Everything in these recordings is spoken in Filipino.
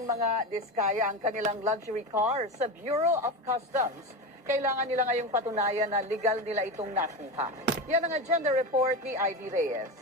ng mga diskaya ang kanilang luxury cars sa Bureau of Customs. Kailangan nila ngayong patunayan na legal nila itong nakuha. Yan ang agenda report ni Ivy Reyes.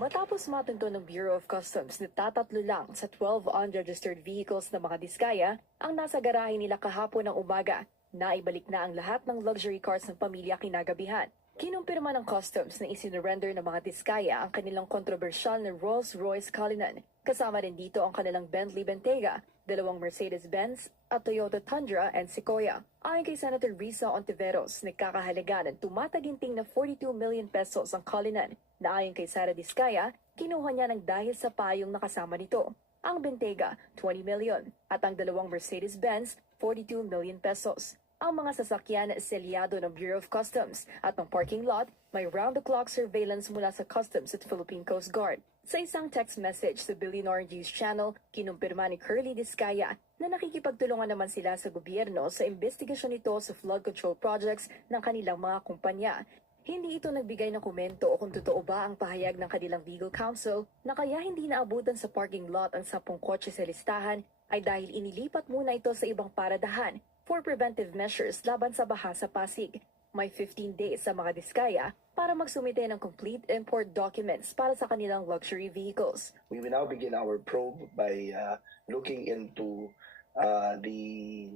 Matapos matunto ng Bureau of Customs na tatatlo lang sa 12 unregistered vehicles na mga diskaya ang nasa garahe nila kahapon ng umaga, naibalik na ang lahat ng luxury cars ng pamilya kinagabihan. Kinumpirma ng customs na isinurrender ng mga diskaya ang kanilang kontrobersyal na Rolls-Royce Cullinan. Kasama rin dito ang kanilang Bentley Bentayga, dalawang Mercedes-Benz at Toyota Tundra and Sequoia. Ayon kay Senator Risa Ontiveros, nagkakahalaga ng tumataginting na 42 million pesos ang Cullinan na ayon kay Sara Diskaya, kinuha niya ng dahil sa payong nakasama nito. Ang Bentayga, 20 million at ang dalawang Mercedes-Benz, 42 million pesos. Ang mga sasakyan selyado ng Bureau of Customs at ng parking lot may round-the-clock surveillance mula sa Customs at Philippine Coast Guard. Sa isang text message sa Billionaire News Channel, kinumpirma ni Curly Diskaya na nakikipagtulungan naman sila sa gobyerno sa investigasyon nito sa flood control projects ng kanilang mga kumpanya. Hindi ito nagbigay ng komento o kung totoo ba ang pahayag ng kanilang legal counsel na kaya hindi naabutan sa parking lot ang sapong kotse sa listahan ay dahil inilipat muna ito sa ibang paradahan for preventive measures laban sa baha sa Pasig. May 15 days sa mga diskaya para magsumite ng complete import documents para sa kanilang luxury vehicles. we will now begin our probe by uh, looking into uh, the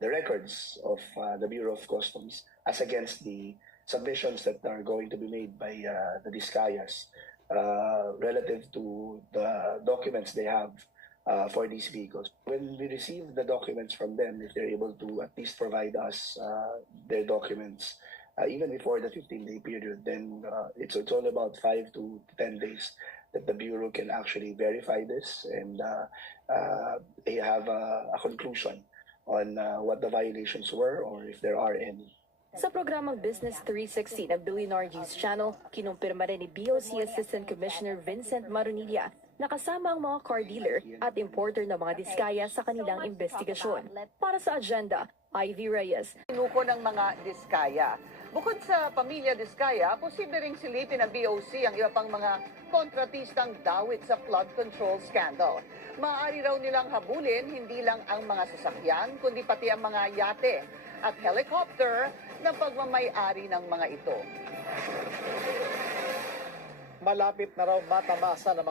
the records of uh, the Bureau of Customs as against the submissions that are going to be made by uh, the Discayas uh, relative to the documents they have uh, for these vehicles. When we receive the documents from them, if they're able to at least provide us uh, their documents uh, even before the 15-day period, then uh, it's it's about five to 10 days that the bureau can actually verify this and uh, uh, they have a, a conclusion on what the violations were or if there are any. Sa programang Business 360 ng Billionaire News Channel, kinumpirma rin ni BOC Assistant Commissioner Vincent Marunilla na kasama ang mga car dealer at importer ng mga diskaya sa kanilang investigasyon. Para sa agenda, Ivy Reyes, Sinuko ng mga diskaya. Bukod sa pamilya diskaya, posible ring silipin ng BOC ang iba pang mga kontratistang dawit sa flood control scandal. Maaari raw nilang habulin hindi lang ang mga sasakyan, kundi pati ang mga yate at helicopter na pagmamayari ng mga ito. malapit na raw matamasa ng mga